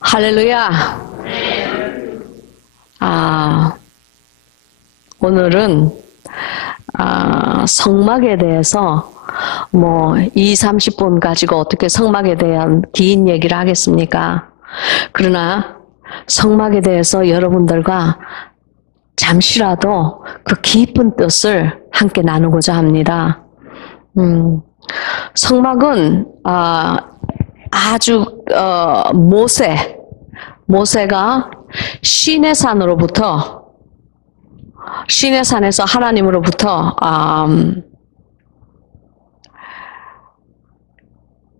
할렐루야. 오늘은 성막에 대해서 30분 가지고 어떻게 성막에 대한 긴 얘기를 하겠습니까? 그러나 성막에 대해서 여러분들과 잠시라도 그 깊은 뜻을 함께 나누고자 합니다. 성막은 아주 모세가 시내산에서 하나님으로부터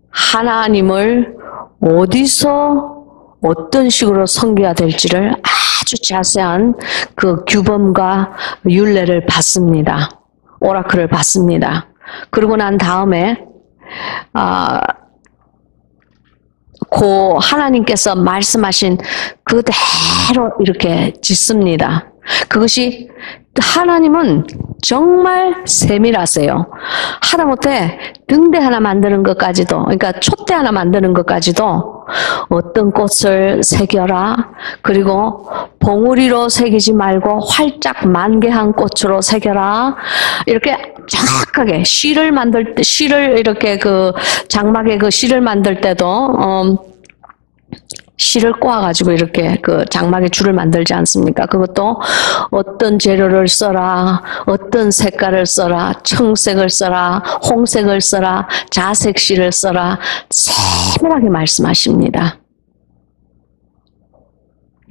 하나님을 어디서 어떤 식으로 섬겨야 될지를 아주 자세한 그 규범과 율례를 받습니다. 오라클을 받습니다. 그러고 난 다음에 그 하나님께서 말씀하신 그대로 이렇게 짓습니다. 그것이 하나님은 정말 세밀하세요. 하다못해 등대 하나 만드는 것까지도, 그러니까 촛대 하나 만드는 것까지도 어떤 꽃을 새겨라, 그리고 봉우리로 새기지 말고 활짝 만개한 꽃으로 새겨라, 이렇게 정확하게 실을 이렇게 그 장막에 그 실을 만들 때도 실을 꼬아가지고 이렇게 그 장막에 줄을 만들지 않습니까? 그것도 어떤 재료를 써라, 어떤 색깔을 써라, 청색을 써라, 홍색을 써라, 자색 실을 써라, 세밀하게 말씀하십니다.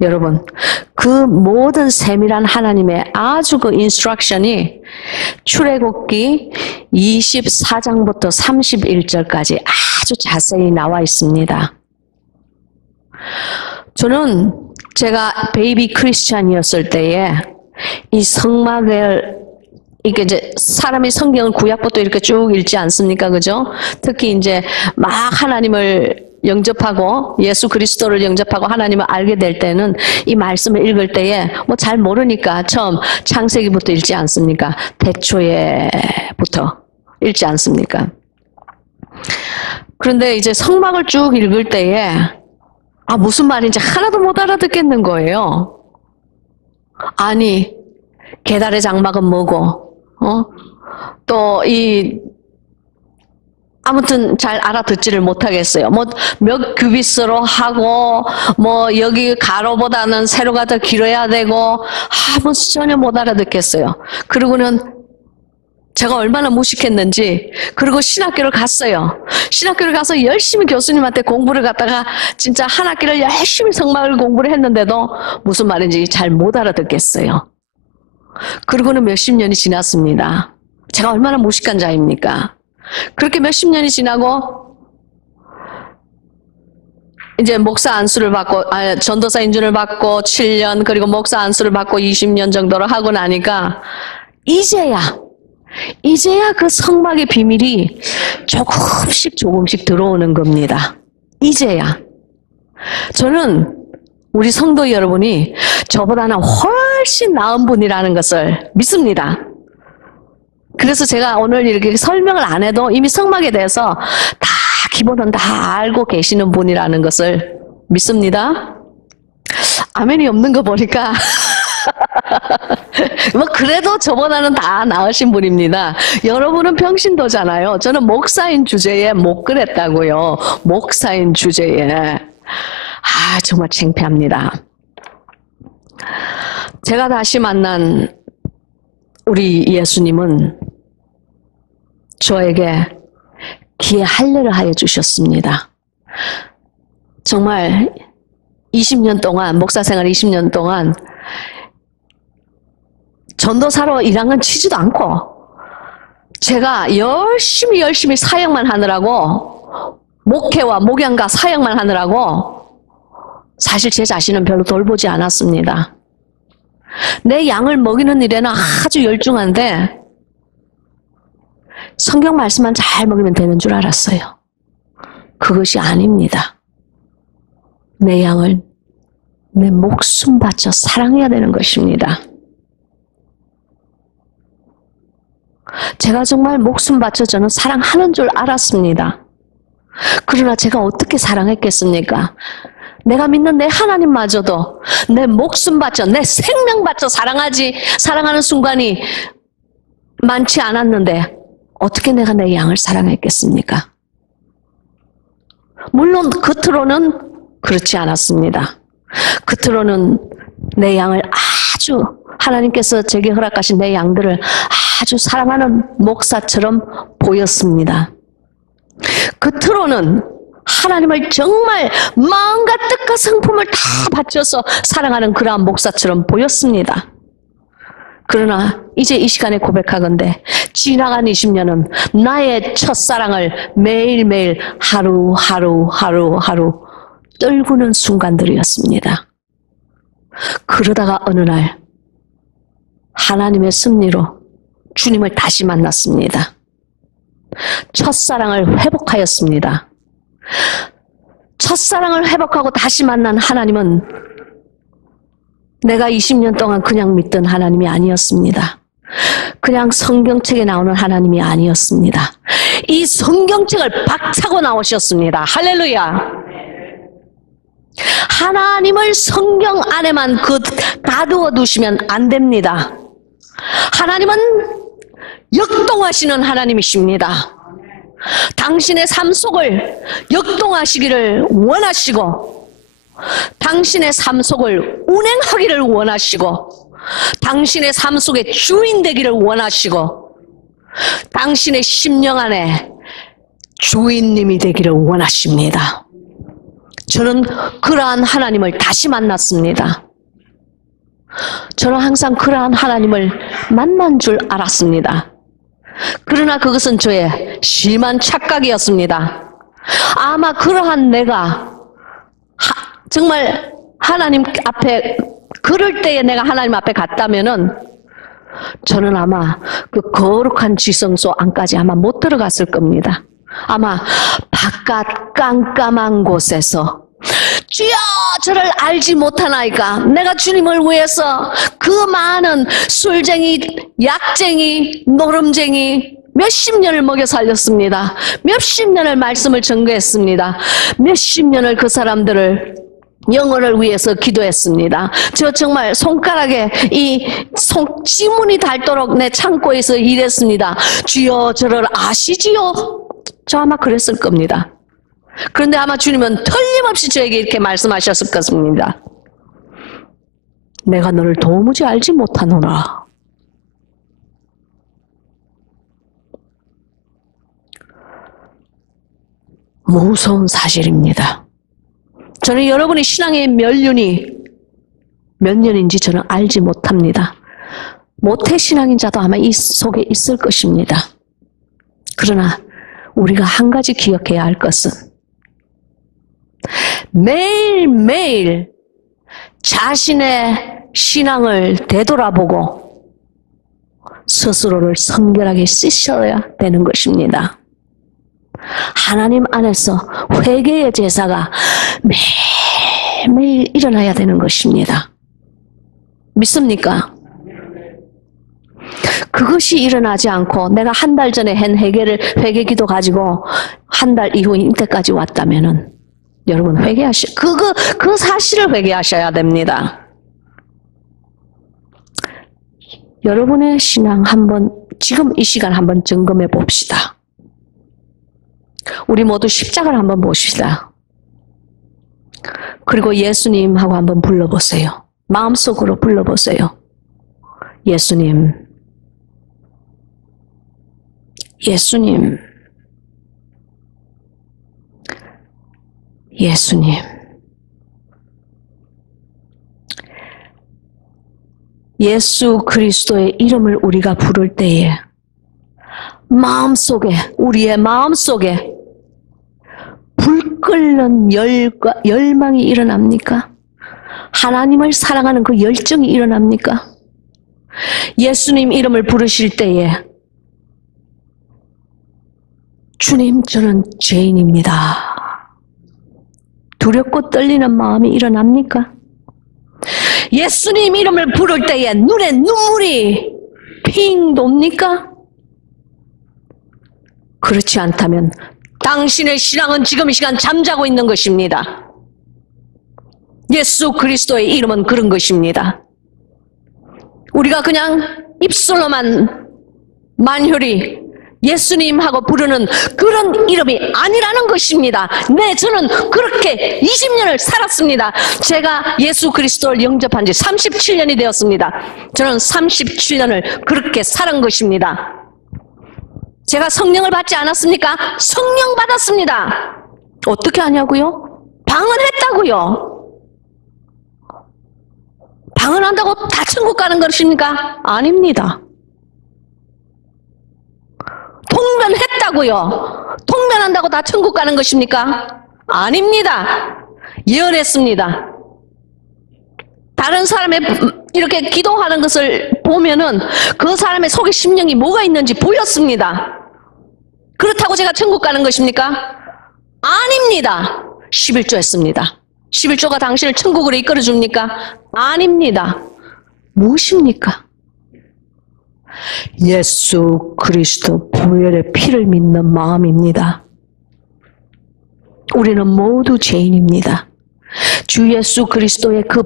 여러분, 그 모든 세밀한 하나님의 아주 그 인스트럭션이 출애굽기 24장부터 31절까지 아주 자세히 나와 있습니다. 저는 제가 베이비 크리스찬이었을 때에 이 성막을 이게 이제 사람이 성경을 구약부터 이렇게 쭉 읽지 않습니까? 그죠? 특히 이제 막 하나님을 영접하고 예수 그리스도를 영접하고 하나님을 알게 될 때는 이 말씀을 읽을 때에 잘 모르니까 처음 창세기부터 읽지 않습니까? 태초에부터 읽지 않습니까? 그런데 이제 성막을 쭉 읽을 때에 무슨 말인지 하나도 못 알아듣겠는 거예요. 아니, 계달의 장막은 뭐고, 또 아무튼 잘 알아듣지를 못하겠어요. 몇 규빗으로 하고, 여기 가로보다는 세로가 더 길어야 되고, 전혀 못 알아듣겠어요. 그리고는 제가 얼마나 무식했는지, 그리고 신학교를 갔어요. 신학교를 가서 열심히 교수님한테 공부를 갖다가 진짜 한 학기를 열심히 성막을 공부를 했는데도 무슨 말인지 잘 못 알아듣겠어요. 그리고는 몇십 년이 지났습니다. 제가 얼마나 무식한 자입니까? 그렇게 몇십 년이 지나고 이제 목사 안수를 받고 전도사 인준을 받고 7년, 그리고 목사 안수를 받고 20년 정도를 하고 나니까 이제야 그 성막의 비밀이 조금씩 들어오는 겁니다. 이제야. 저는 우리 성도 여러분이 저보다는 훨씬 나은 분이라는 것을 믿습니다. 그래서 제가 오늘 이렇게 설명을 안 해도 이미 성막에 대해서 다 기본은 다 알고 계시는 분이라는 것을 믿습니다. 아멘이 없는 거 보니까 그래도 저보다는 다 나으신 분입니다. 여러분은 평신도잖아요. 저는 목사인 주제에 못 그랬다고요. 목사인 주제에. 정말 창피합니다. 제가 다시 만난 우리 예수님은 저에게 기회 할례를 하여 주셨습니다. 정말 20년 동안, 목사 생활 20년 동안 전도사로 일한 건 치지도 않고 제가 열심히 사역만 하느라고, 목회와 목양가 사역만 하느라고 사실 제 자신은 별로 돌보지 않았습니다. 내 양을 먹이는 일에는 아주 열중한데 성경 말씀만 잘 먹이면 되는 줄 알았어요. 그것이 아닙니다. 내 양을 내 목숨 바쳐 사랑해야 되는 것입니다. 제가 정말 목숨 바쳐 저는 사랑하는 줄 알았습니다. 그러나 제가 어떻게 사랑했겠습니까? 내가 믿는 내 하나님마저도 내 목숨 바쳐, 내 생명 바쳐 사랑하는 순간이 많지 않았는데 어떻게 내가 내 양을 사랑했겠습니까? 물론 겉으로는 그렇지 않았습니다. 겉으로는 내 양을 아주 하나님께서 제게 허락하신 내 양들을 아주 사랑하는 목사처럼 보였습니다. 겉으로는 하나님을 정말 마음과 뜻과 성품을 다 바쳐서 사랑하는 그러한 목사처럼 보였습니다. 그러나 이제 이 시간에 고백하건대 지나간 20년은 나의 첫사랑을 매일매일 하루하루 떨구는 순간들이었습니다. 그러다가 어느 날 하나님의 섭리로 주님을 다시 만났습니다. 첫사랑을 회복하였습니다. 첫사랑을 회복하고 다시 만난 하나님은 내가 20년 동안 그냥 믿던 하나님이 아니었습니다. 그냥 성경책에 나오는 하나님이 아니었습니다. 이 성경책을 박차고 나오셨습니다. 할렐루야. 하나님을 성경 안에만 가두어 두시면 안 됩니다. 하나님은 역동하시는 하나님이십니다. 당신의 삶 속을 역동하시기를 원하시고 당신의 삶 속을 운행하기를 원하시고 당신의 삶 속에 주인 되기를 원하시고 당신의 심령 안에 주인님이 되기를 원하십니다. 저는 그러한 하나님을 다시 만났습니다. 저는 항상 그러한 하나님을 만난 줄 알았습니다. 그러나 그것은 저의 심한 착각이었습니다. 아마 그러한 내가 정말 하나님 앞에 그럴 때에 내가 하나님 앞에 갔다면은 저는 아마 그 거룩한 지성소 안까지 아마 못 들어갔을 겁니다. 아마 바깥 깜깜한 곳에서 주여 저를 알지 못하나이까 내가 주님을 위해서 그 많은 술쟁이, 약쟁이, 노름쟁이 몇십 년을 먹여 살렸습니다. 몇십 년을 말씀을 전거했습니다. 몇십 년을 그 사람들을 영혼을 위해서 기도했습니다. 저 정말 손가락에 지문이 닳도록 내 창고에서 일했습니다. 주여 저를 아시지요? 저 아마 그랬을 겁니다. 그런데 아마 주님은 틀림없이 저에게 이렇게 말씀하셨을 것입니다. 내가 너를 도무지 알지 못하노라. 무서운 사실입니다. 저는 여러분의 신앙의 연륜이 몇 년인지 저는 알지 못합니다. 모태신앙인 자도 아마 이 속에 있을 것입니다. 그러나 우리가 한 가지 기억해야 할 것은 매일매일 자신의 신앙을 되돌아보고 스스로를 성결하게 씻어야 되는 것입니다. 하나님 안에서 회개의 제사가 매일매일 일어나야 되는 것입니다. 믿습니까? 그것이 일어나지 않고 내가 한 달 전에 한 회개기도 가지고 한 달 이후 이때까지 왔다면은 여러분 그 사실을 회개하셔야 됩니다. 여러분의 신앙 지금 이 시간 한번 점검해 봅시다. 우리 모두 십자가를 한번 봅시다. 그리고 예수님하고 한번 불러보세요. 마음속으로 불러보세요. 예수님, 예수님, 예수님. 예수 그리스도의 이름을 우리가 부를 때에 우리의 마음속에 불 끓는 열망이 일어납니까? 하나님을 사랑하는 그 열정이 일어납니까? 예수님 이름을 부르실 때에 주님 저는 죄인입니다. 두렵고 떨리는 마음이 일어납니까? 예수님 이름을 부를 때에 눈에 눈물이 핑 돕니까? 그렇지 않다면 당신의 신앙은 지금 이 시간 잠자고 있는 것입니다. 예수 그리스도의 이름은 그런 것입니다. 우리가 그냥 입술로만 만혈히 예수님하고 부르는 그런 이름이 아니라는 것입니다. 네, 저는 그렇게 20년을 살았습니다. 제가 예수 그리스도를 영접한 지 37년이 되었습니다. 저는 37년을 그렇게 살은 것입니다. 제가 성령을 받지 않았습니까? 성령 받았습니다. 어떻게 하냐고요? 방언했다고요. 방언한다고 다 천국 가는 것입니까? 아닙니다. 통변했다고요. 통변한다고 다 천국 가는 것입니까? 아닙니다. 예언했습니다. 다른 사람의 이렇게 기도하는 것을 보면은 그 사람의 속에 심령이 뭐가 있는지 보였습니다. 그렇다고 제가 천국 가는 것입니까? 아닙니다. 11조 했습니다. 11조가 당신을 천국으로 이끌어 줍니까? 아닙니다. 무엇입니까? 예수 그리스도 보혈의 피를 믿는 마음입니다. 우리는 모두 죄인입니다. 주 예수 그리스도의 그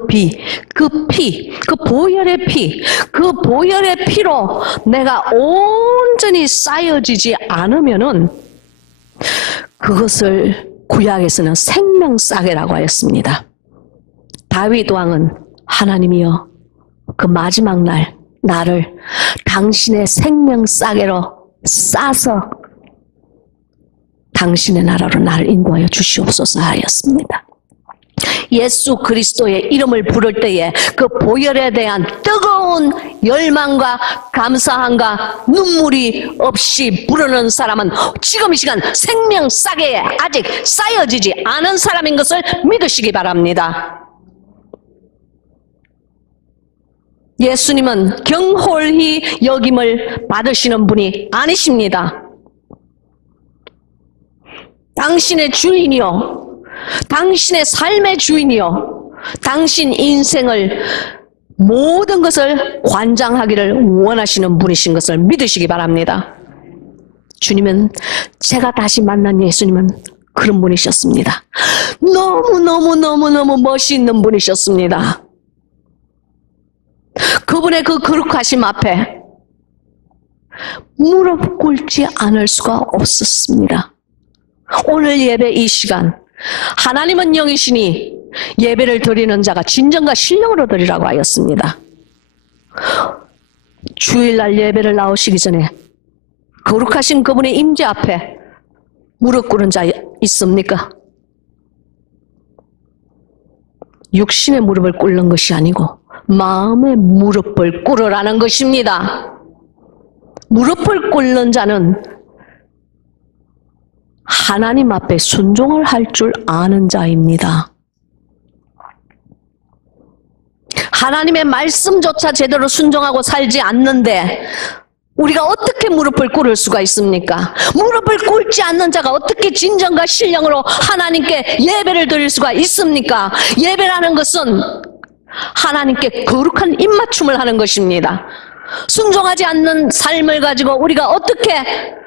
보혈의 피, 그 보혈의 피로 내가 온전히 쌓여지지 않으면은 그것을 구약에서는 생명싸개라고 하였습니다. 다윗 왕은 하나님이여 그 마지막 날 나를 당신의 생명싸개로 싸서 당신의 나라로 나를 인도하여 주시옵소서 하였습니다. 예수 그리스도의 이름을 부를 때에 그 보혈에 대한 뜨거운 열망과 감사함과 눈물이 없이 부르는 사람은 지금 이 시간 생명싸개에 아직 쌓여지지 않은 사람인 것을 믿으시기 바랍니다. 예수님은 경홀히 여김을 받으시는 분이 아니십니다. 당신의 주인이요, 당신의 삶의 주인이요, 당신 인생을 모든 것을 관장하기를 원하시는 분이신 것을 믿으시기 바랍니다. 주님은, 제가 다시 만난 예수님은 그런 분이셨습니다. 너무너무 멋있는 분이셨습니다. 그분의 그 거룩하심 앞에 무릎 꿇지 않을 수가 없었습니다. 오늘 예배 이 시간, 하나님은 영이시니 예배를 드리는 자가 진정과 신령으로 드리라고 하였습니다. 주일날 예배를 나오시기 전에 거룩하신 그분의 임재 앞에 무릎 꿇은 자 있습니까? 육신의 무릎을 꿇는 것이 아니고 마음의 무릎을 꿇으라는 것입니다. 무릎을 꿇는 자는 하나님 앞에 순종을 할 줄 아는 자입니다. 하나님의 말씀조차 제대로 순종하고 살지 않는데 우리가 어떻게 무릎을 꿇을 수가 있습니까? 무릎을 꿇지 않는 자가 어떻게 진정과 신령으로 하나님께 예배를 드릴 수가 있습니까? 예배라는 것은 하나님께 거룩한 입맞춤을 하는 것입니다. 순종하지 않는 삶을 가지고 우리가 어떻게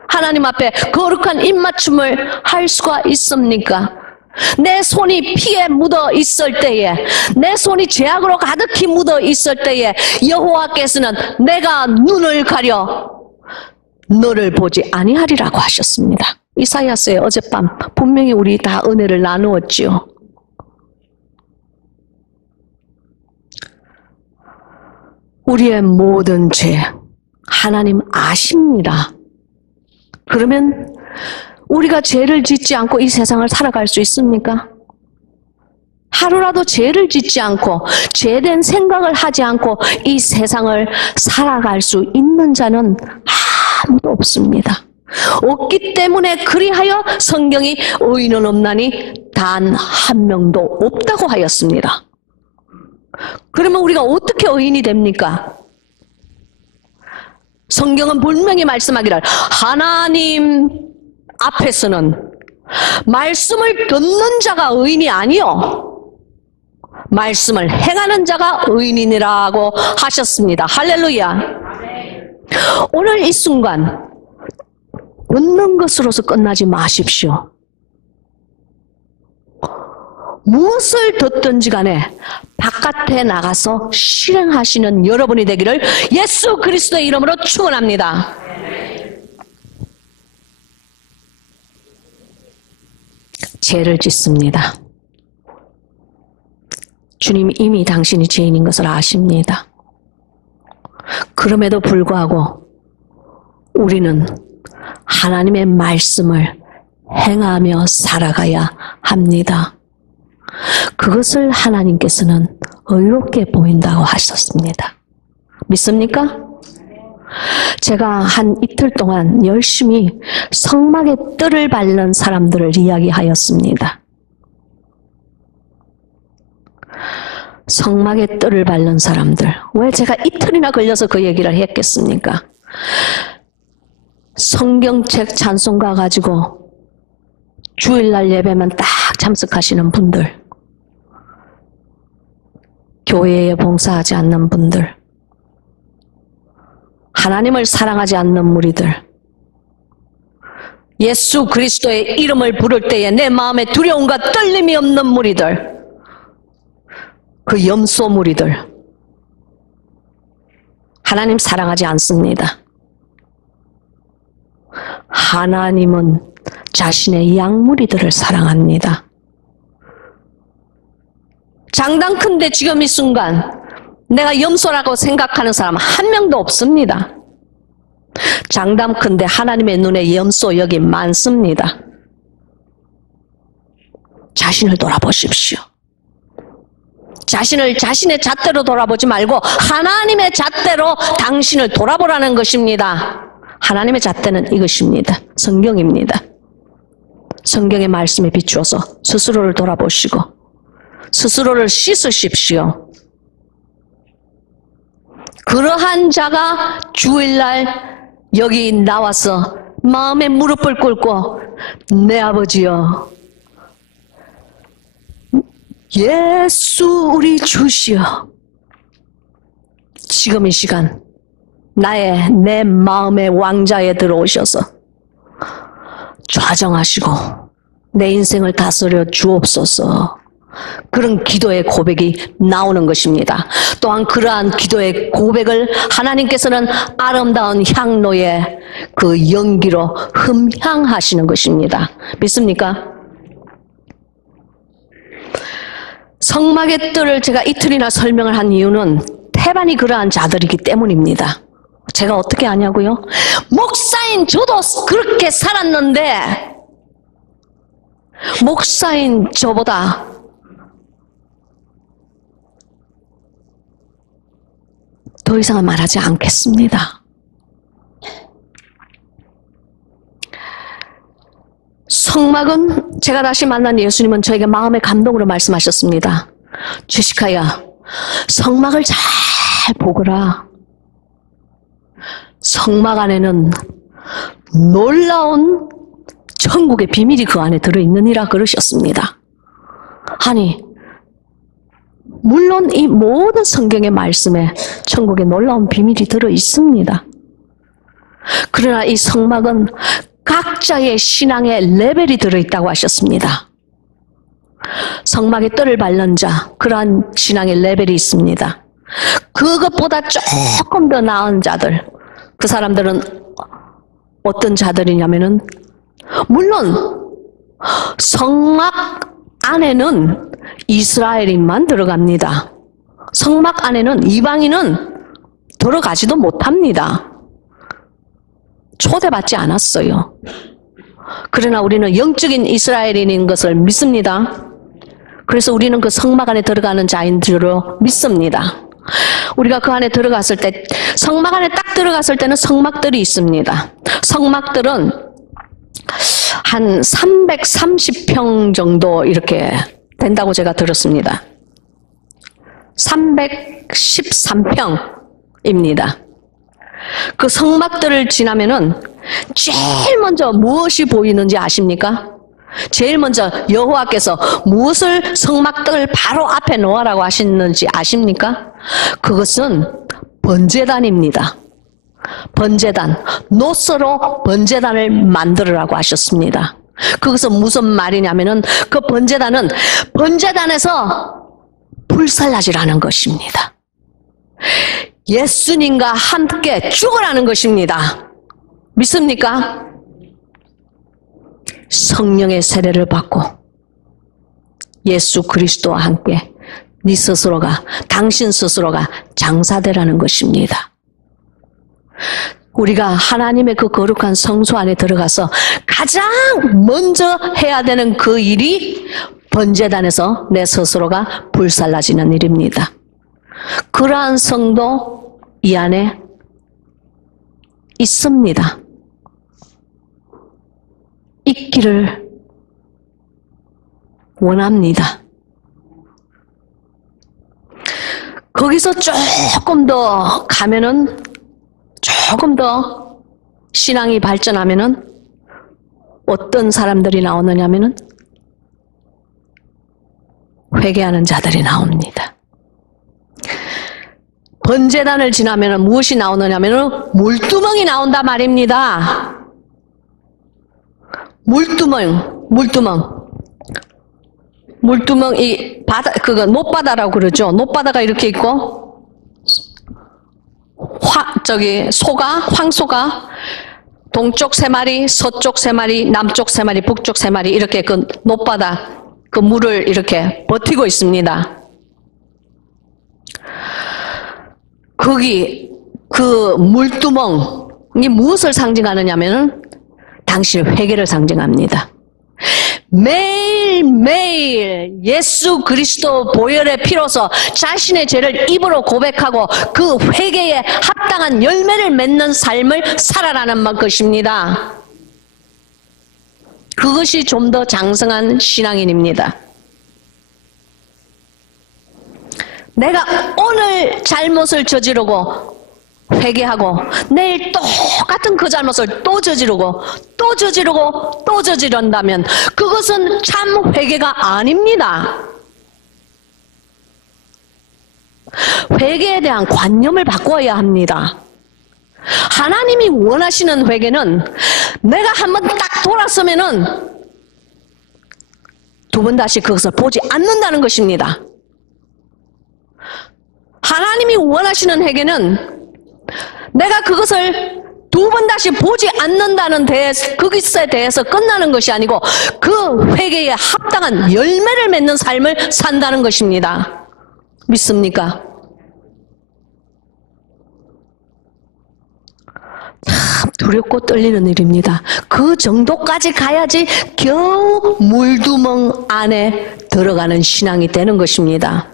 하나님 앞에 거룩한 입맞춤을 할 수가 있습니까? 내 손이 피에 묻어 있을 때에, 내 손이 죄악으로 가득히 묻어 있을 때에 여호와께서는 내가 눈을 가려 너를 보지 아니하리라고 하셨습니다. 이사야서에 어젯밤 분명히 우리 다 은혜를 나누었지요. 우리의 모든 죄 하나님 아십니다. 그러면 우리가 죄를 짓지 않고 이 세상을 살아갈 수 있습니까? 하루라도 죄를 짓지 않고 죄된 생각을 하지 않고 이 세상을 살아갈 수 있는 자는 아무도 없습니다. 없기 때문에 그리하여 성경이 의인은 없나니 단 한 명도 없다고 하였습니다. 그러면 우리가 어떻게 의인이 됩니까? 성경은 분명히 말씀하기를 하나님 앞에서는 말씀을 듣는 자가 의인이 아니요 말씀을 행하는 자가 의인이라고 하셨습니다. 할렐루야. 오늘 이 순간 얻는 것으로서 끝나지 마십시오. 무엇을 듣든지 간에 바깥에 나가서 실행하시는 여러분이 되기를 예수 그리스도의 이름으로 축원합니다. 죄를 짓습니다. 주님 이미 당신이 죄인인 것을 아십니다. 그럼에도 불구하고 우리는 하나님의 말씀을 행하며 살아가야 합니다. 그것을 하나님께서는 의롭게 보인다고 하셨습니다. 믿습니까? 제가 한 이틀 동안 열심히 성막에 뜰을 밟는 사람들을 이야기하였습니다. 성막에 뜰을 밟는 사람들. 왜 제가 이틀이나 걸려서 그 얘기를 했겠습니까? 성경책 찬송가 가지고 주일날 예배만 딱 참석하시는 분들, 교회에 봉사하지 않는 분들, 하나님을 사랑하지 않는 무리들, 예수 그리스도의 이름을 부를 때에 내 마음에 두려움과 떨림이 없는 무리들, 그 염소 무리들, 하나님 사랑하지 않습니다. 하나님은 자신의 양무리들을 사랑합니다. 장담컨대 지금 이 순간 내가 염소라고 생각하는 사람 한 명도 없습니다. 장담컨대 하나님의 눈에 염소 여기 많습니다. 자신을 돌아보십시오. 자신을 자신의 잣대로 돌아보지 말고 하나님의 잣대로 당신을 돌아보라는 것입니다. 하나님의 잣대는 이것입니다. 성경입니다. 성경의 말씀에 비추어서 스스로를 돌아보시고 스스로를 씻으십시오. 그러한 자가 주일날 여기 나와서 마음에 무릎을 꿇고 내 아버지여, 예수 우리 주시여, 지금 이 시간 내 마음의 왕자에 들어오셔서 좌정하시고 내 인생을 다스려 주옵소서. 그런 기도의 고백이 나오는 것입니다. 또한 그러한 기도의 고백을 하나님께서는 아름다운 향로의 그 연기로 흠향하시는 것입니다. 믿습니까? 성막의 뜰을 제가 이틀이나 설명을 한 이유는 태반이 그러한 자들이기 때문입니다. 제가 어떻게 아냐고요? 목사인 저도 그렇게 살았는데 목사인 저보다 더 이상은 말하지 않겠습니다. 성막은 제가 다시 만난 예수님은 저에게 마음의 감동으로 말씀하셨습니다. 제시카야, 성막을 잘 보거라. 성막 안에는 놀라운 천국의 비밀이 그 안에 들어있느니라 그러셨습니다. 아니, 물론 이 모든 성경의 말씀에 천국에 놀라운 비밀이 들어있습니다. 그러나 이 성막은 각자의 신앙의 레벨이 들어있다고 하셨습니다. 성막에 뜰을 밟는 자, 그러한 신앙의 레벨이 있습니다. 그것보다 조금 더 나은 자들, 그 사람들은 어떤 자들이냐면은, 물론 성막 안에는 이스라엘인만 들어갑니다. 성막 안에는 이방인은 들어가지도 못합니다. 초대받지 않았어요. 그러나 우리는 영적인 이스라엘인인 것을 믿습니다. 그래서 우리는 그 성막 안에 들어가는 자인 줄로 믿습니다. 우리가 그 안에 들어갔을 때, 성막 안에 딱 들어갔을 때는 성막들이 있습니다. 성막들은 한 330평 정도 이렇게 된다고 제가 들었습니다. 313평입니다. 그 성막들을 지나면은 제일 먼저 무엇이 보이는지 아십니까? 제일 먼저 여호와께서 무엇을 성막들 바로 앞에 놓으라고 하시는지 아십니까? 그것은 번제단입니다. 번제단, 노서로 번제단을 만들으라고 하셨습니다. 그것은 무슨 말이냐면은 그 번제단에서 불살라지라는 것입니다. 예수님과 함께 죽으라는 것입니다. 믿습니까? 성령의 세례를 받고 예수 그리스도와 함께 네 스스로가, 당신 스스로가 장사되라는 것입니다. 우리가 하나님의 그 거룩한 성소 안에 들어가서 가장 먼저 해야 되는 그 일이 번제단에서 내 스스로가 불살라지는 일입니다. 그러한 성도 이 안에 있습니다. 있기를 원합니다. 거기서 조금 더 가면은, 조금 더 신앙이 발전하면은 어떤 사람들이 나오느냐면은 회개하는 자들이 나옵니다. 번제단을 지나면은 무엇이 나오느냐면은 물두멍이 나온다 말입니다. 물두멍, 이 바다, 그거 노바다라고 그러죠. 노바다가 이렇게 있고, 황소가 동쪽 3마리, 서쪽 3마리, 남쪽 3마리, 북쪽 3마리, 이렇게 그 노바다, 그 물을 이렇게 버티고 있습니다. 거기, 그 물두멍이 무엇을 상징하느냐면은 당신의 회개를 상징합니다. 매일매일 예수 그리스도 보혈의 피로서 자신의 죄를 입으로 고백하고 그 회개에 합당한 열매를 맺는 삶을 살아라는 것입니다. 그것이 좀 더 장성한 신앙인입니다. 내가 오늘 잘못을 저지르고 회개하고 내일 똑같은 그 잘못을 또 저지르고 또 저지르고 또 저지른다면 그것은 참 회개가 아닙니다. 회개에 대한 관념을 바꿔야 합니다. 하나님이 원하시는 회개는 내가 한번 딱 돌아서면은 두 번 다시 그것을 보지 않는다는 것입니다. 하나님이 원하시는 회개는 내가 그것을 두 번 다시 보지 않는다는 그것에 대해서 끝나는 것이 아니고 그 회개에 합당한 열매를 맺는 삶을 산다는 것입니다. 믿습니까? 참 두렵고 떨리는 일입니다. 그 정도까지 가야지 겨우 물두멍 안에 들어가는 신앙이 되는 것입니다.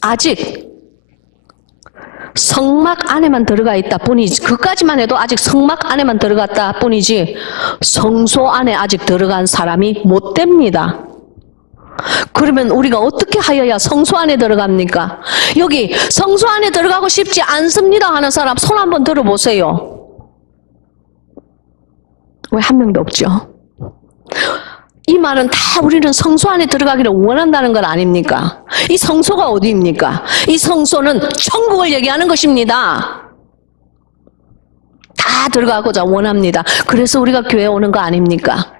아직 성막 안에만 들어가 있다 뿐이지, 그까지만 해도 아직 성막 안에만 들어갔다 뿐이지 성소 안에 아직 들어간 사람이 못 됩니다. 그러면 우리가 어떻게 하여야 성소 안에 들어갑니까? 여기 성소 안에 들어가고 싶지 않습니다 하는 사람 손 한번 들어보세요. 왜 한 명도 없죠? 이 말은 다 우리는 성소 안에 들어가기를 원한다는 것 아닙니까? 이 성소가 어디입니까? 이 성소는 천국을 얘기하는 것입니다. 다 들어가고자 원합니다. 그래서 우리가 교회에 오는 거 아닙니까?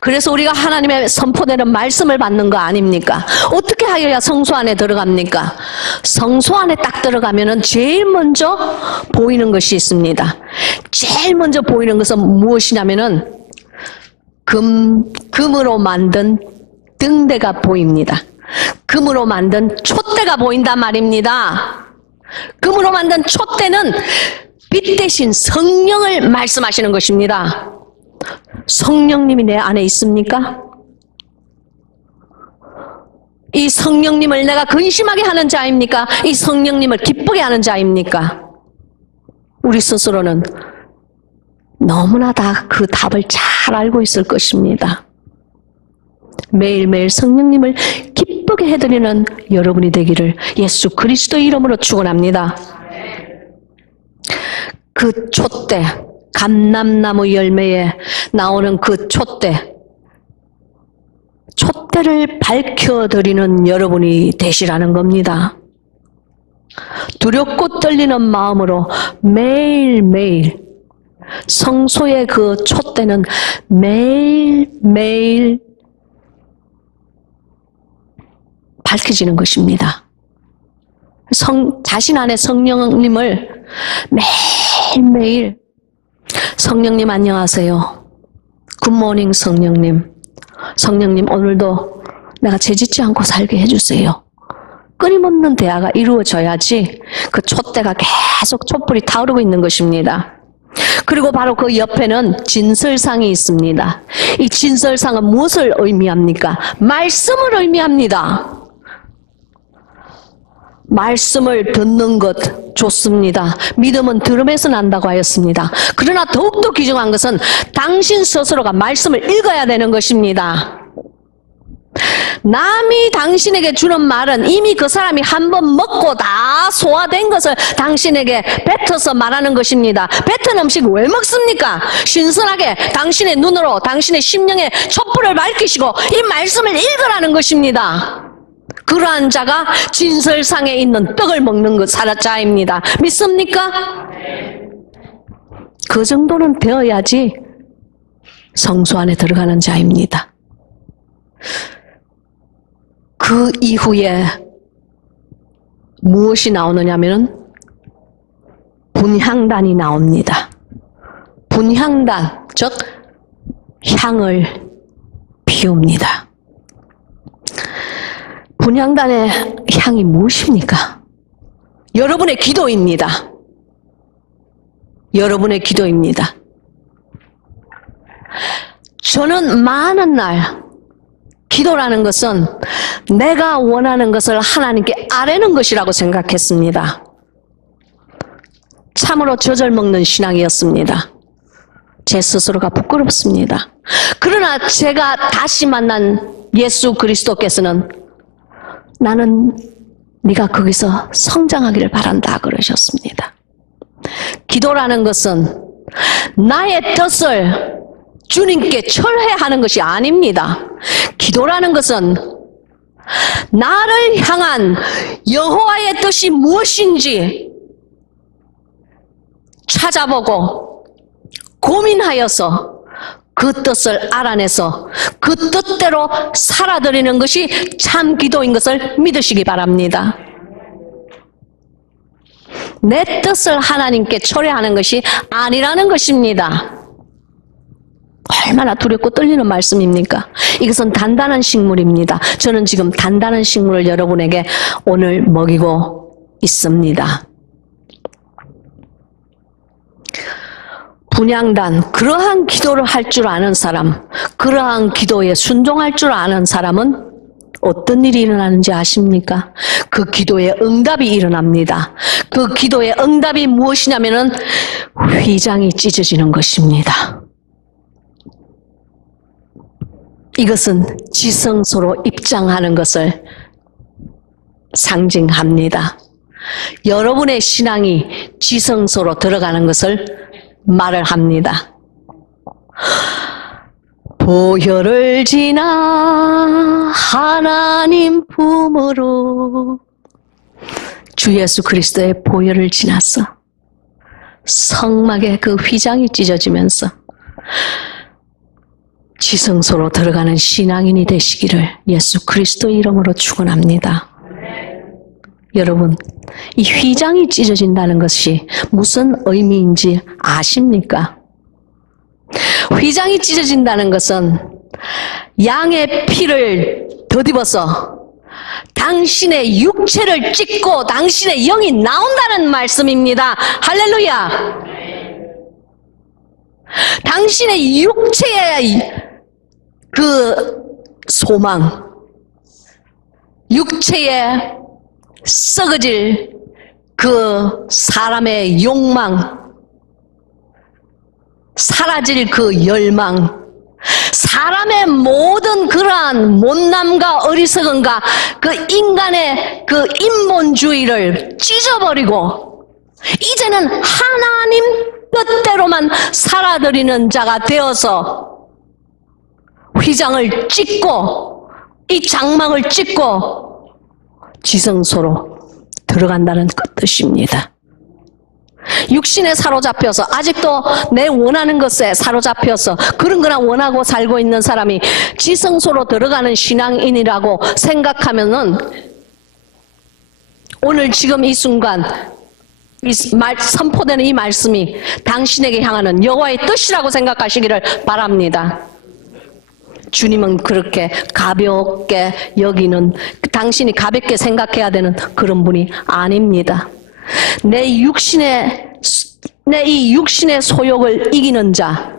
그래서 우리가 하나님의 선포되는 말씀을 받는 거 아닙니까? 어떻게 하여야 성소 안에 들어갑니까? 성소 안에 딱 들어가면은 제일 먼저 보이는 것이 있습니다. 제일 먼저 보이는 것은 무엇이냐면은 금으로 만든 등대가 보입니다. 금으로 만든 촛대가 보인단 말입니다. 금으로 만든 촛대는 빛 대신 성령을 말씀하시는 것입니다. 성령님이 내 안에 있습니까? 이 성령님을 내가 근심하게 하는 자입니까? 이 성령님을 기쁘게 하는 자입니까? 우리 스스로는 너무나 다 그 답을 잘 알고 있을 것입니다. 매일매일 성령님을 기쁘게 해드리는 여러분이 되기를 예수 그리스도 이름으로 축원합니다. 그 촛대, 감람나무 열매에 나오는 그 촛대를 밝혀드리는 여러분이 되시라는 겁니다. 두렵고 떨리는 마음으로 매일매일 성소의 그 촛대는 매일매일 밝혀지는 것입니다. 자신 안에 성령님을 매일매일 성령님 안녕하세요. 굿모닝 성령님. 성령님 오늘도 내가 죄짓지 않고 살게 해주세요. 끊임없는 대화가 이루어져야지 그 촛대가 계속 촛불이 타오르고 있는 것입니다. 그리고 바로 그 옆에는 진설상이 있습니다. 이 진설상은 무엇을 의미합니까? 말씀을 의미합니다. 말씀을 듣는 것 좋습니다. 믿음은 들음에서 난다고 하였습니다. 그러나 더욱더 귀중한 것은 당신 스스로가 말씀을 읽어야 되는 것입니다. 남이 당신에게 주는 말은 이미 그 사람이 한번 먹고 다 소화된 것을 당신에게 뱉어서 말하는 것입니다. 뱉은 음식 왜 먹습니까? 신선하게 당신의 눈으로 당신의 심령에 촛불을 밝히시고 이 말씀을 읽으라는 것입니다. 그러한 자가 진설상에 있는 떡을 먹는 것 자입니다. 믿습니까? 그 정도는 되어야지 성소 안에 들어가는 자입니다. 그 이후에 무엇이 나오느냐면 분향단이 나옵니다. 분향단, 즉 향을 피웁니다. 분향단의 향이 무엇입니까? 여러분의 기도입니다. 여러분의 기도입니다. 저는 많은 날 기도라는 것은 내가 원하는 것을 하나님께 아뢰는 것이라고 생각했습니다. 참으로 젖을 먹는 신앙이었습니다. 제 스스로가 부끄럽습니다. 그러나 제가 다시 만난 예수 그리스도께서는 나는 네가 거기서 성장하기를 바란다 그러셨습니다. 기도라는 것은 나의 뜻을 주님께 철회하는 것이 아닙니다. 기도라는 것은 나를 향한 여호와의 뜻이 무엇인지 찾아보고 고민하여서 그 뜻을 알아내서 그 뜻대로 살아드리는 것이 참 기도인 것을 믿으시기 바랍니다. 내 뜻을 하나님께 철회하는 것이 아니라는 것입니다. 얼마나 두렵고 떨리는 말씀입니까? 이것은 단단한 식물입니다. 저는 지금 단단한 식물을 여러분에게 오늘 먹이고 있습니다. 분향단, 그러한 기도를 할 줄 아는 사람, 그러한 기도에 순종할 줄 아는 사람은 어떤 일이 일어나는지 아십니까? 그 기도에 응답이 일어납니다. 그 기도의 응답이 무엇이냐면은 휘장이 찢어지는 것입니다. 이것은 지성소로 입장하는 것을 상징합니다. 여러분의 신앙이 지성소로 들어가는 것을 말을 합니다. 보혈을 지나 하나님 품으로 주 예수 그리스도의 보혈을 지나서 성막의 그 휘장이 찢어지면서 지성소로 들어가는 신앙인이 되시기를 예수 그리스도 이름으로 축원합니다. 여러분, 이 휘장이 찢어진다는 것이 무슨 의미인지 아십니까? 휘장이 찢어진다는 것은 양의 피를 덧입어서 당신의 육체를 찢고 당신의 영이 나온다는 말씀입니다. 할렐루야! 당신의 육체의 그 소망, 육체의 썩어질 그 사람의 욕망, 사라질 그 열망, 사람의 모든 그러한 못남과 어리석음과 그 인간의 그 인본주의를 찢어버리고 이제는 하나님 뜻대로만 살아드리는 자가 되어서 휘장을 찢고 이 장막을 찢고 지성소로 들어간다는 그 뜻입니다. 육신에 사로잡혀서 아직도 내 원하는 것에 사로잡혀서 그런 거나 원하고 살고 있는 사람이 지성소로 들어가는 신앙인이라고 생각하면은 오늘 지금 이 순간 선포되는 이 말씀이 당신에게 향하는 여호와의 뜻이라고 생각하시기를 바랍니다. 주님은 그렇게 가볍게 여기는, 당신이 가볍게 생각해야 되는 그런 분이 아닙니다. 내 이 육신의 소욕을 이기는 자,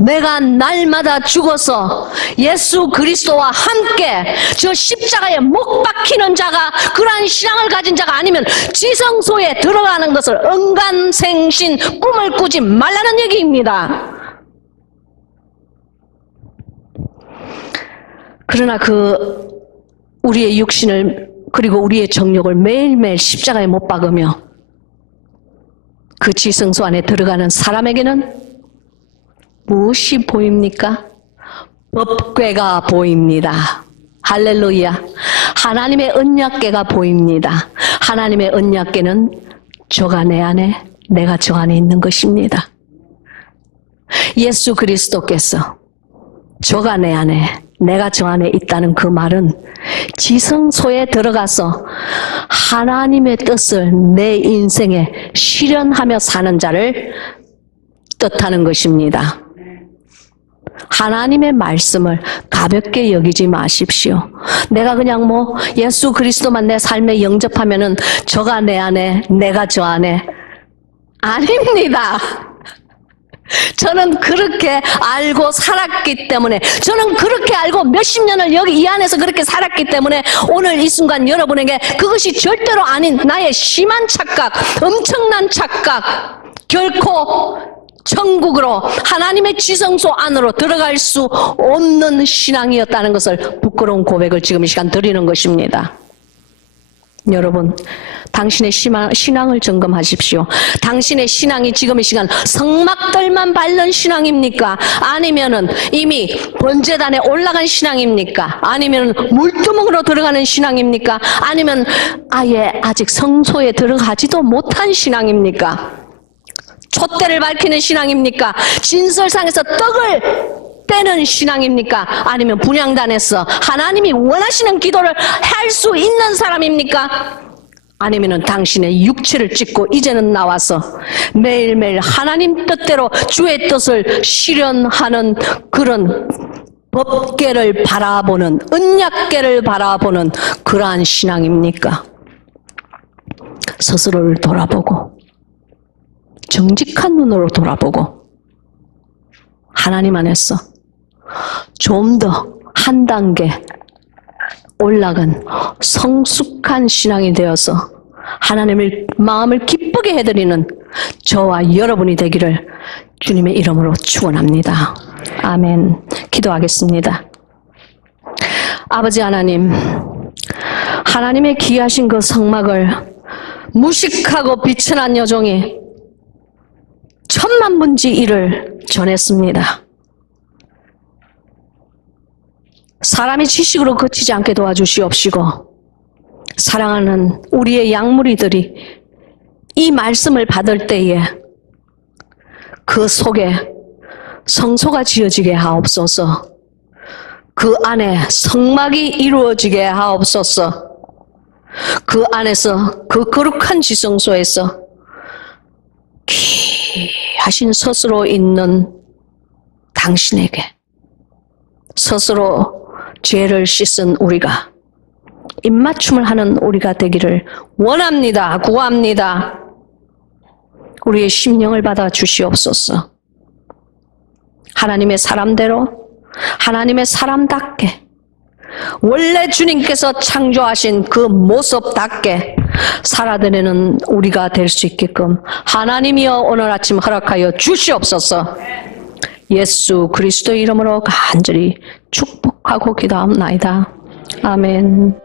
내가 날마다 죽어서 예수 그리스도와 함께 저 십자가에 못 박히는 자가, 그러한 신앙을 가진 자가 아니면 지성소에 들어가는 것을 언간생신 꿈을 꾸지 말라는 얘기입니다. 그러나 우리의 육신을 그리고 우리의 정욕을 매일매일 십자가에 못 박으며 그 지성소 안에 들어가는 사람에게는 무엇이 보입니까? 법궤가 보입니다. 할렐루야. 하나님의 언약궤가 보입니다. 하나님의 언약궤는 저가 내 안에, 내가 저 안에 있는 것입니다. 예수 그리스도께서 저가 내 안에, 내가 저 안에 있다는 그 말은 지성소에 들어가서 하나님의 뜻을 내 인생에 실현하며 사는 자를 뜻하는 것입니다. 하나님의 말씀을 가볍게 여기지 마십시오. 내가 그냥 예수 그리스도만 내 삶에 영접하면은 저가 내 안에, 내가 저 안에. 아닙니다. 저는 그렇게 알고 살았기 때문에, 저는 그렇게 알고 몇십 년을 여기 이 안에서 그렇게 살았기 때문에 오늘 이 순간 여러분에게 그것이 절대로 아닌 나의 심한 착각, 엄청난 착각, 결코 천국으로 하나님의 지성소 안으로 들어갈 수 없는 신앙이었다는 것을, 부끄러운 고백을 지금 이 시간 드리는 것입니다. 여러분, 당신의 신앙을 점검하십시오. 당신의 신앙이 지금 이 시간 성막들만 밟는 신앙입니까? 아니면은 이미 번제단에 올라간 신앙입니까? 아니면 물두멍으로 들어가는 신앙입니까? 아니면 아예 아직 성소에 들어가지도 못한 신앙입니까? 촛대를 밝히는 신앙입니까? 진설상에서 떡을 떼는 신앙입니까? 아니면 분향단에서 하나님이 원하시는 기도를 할 수 있는 사람입니까? 아니면은 당신의 육체를 찢고 이제는 나와서 매일매일 하나님 뜻대로 주의 뜻을 실현하는 그런 법궤를 바라보는, 언약궤를 바라보는 그러한 신앙입니까? 스스로를 돌아보고 정직한 눈으로 돌아보고 하나님 안에서 좀 더 한 단계 올라간 성숙한 신앙이 되어서 하나님의 마음을 기쁘게 해드리는 저와 여러분이 되기를 주님의 이름으로 축원합니다. 아멘. 기도하겠습니다. 아버지 하나님, 하나님의 귀하신 그 성막을 무식하고 비천한 여종이 천만분지 1을 전했습니다. 사람이 지식으로 그치지 않게 도와주시옵시고, 사랑하는 우리의 양무리들이 이 말씀을 받을 때에 그 속에 성소가 지어지게 하옵소서, 그 안에 성막이 이루어지게 하옵소서, 그 안에서 그 거룩한 지성소에서 귀하신 스스로 있는 당신에게 스스로 죄를 씻은 우리가 입맞춤을 하는 우리가 되기를 원합니다. 구합니다. 우리의 심령을 받아 주시옵소서. 하나님의 사람대로, 하나님의 사람답게, 원래 주님께서 창조하신 그 모습답게 살아내는 우리가 될 수 있게끔 하나님이여 오늘 아침 허락하여 주시옵소서. 예수 그리스도 이름으로 간절히 축복하고 기도합나이다. 아멘.